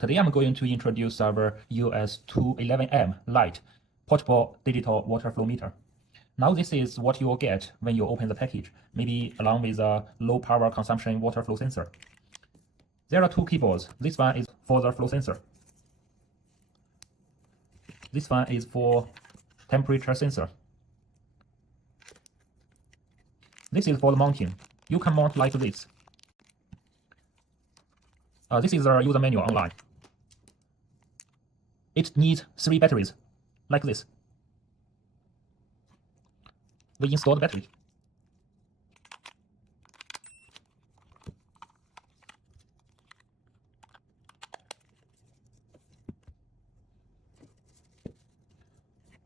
Today I'm going to introduce our US211M Lite portable digital water flow meter. Now this is what you will get when you open the package, maybe along with a low power consumption water flow sensor. There are two keyboards. This one is for the flow sensor. This one is for temperature sensor. This is for the mounting. You can mount like this. This is the user manual online. It needs 3 batteries, like this. We install the battery.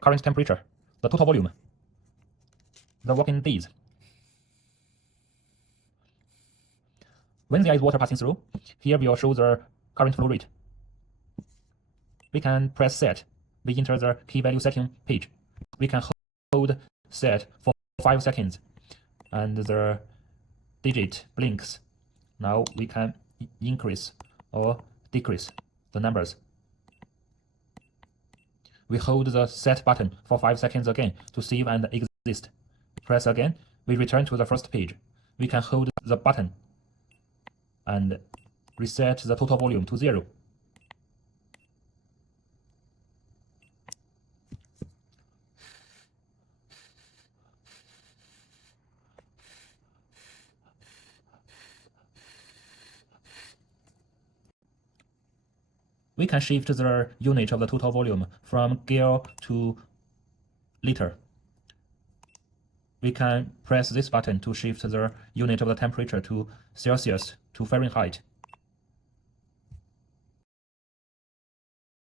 Current temperature, the total volume, the working days. When there is water passing through, here will show the current flow rate. We can press set. We enter the key value setting page. We can hold set for 5 seconds and the digit blinks. Now we can increase or decrease the numbers. We hold the set button for 5 seconds again to save and exist. Press again. We return to the first page. We can hold the button and reset the total volume to 0. We can shift the unit of the total volume from gallon to liter. We can press this button to shift the unit of the temperature to Celsius to Fahrenheit.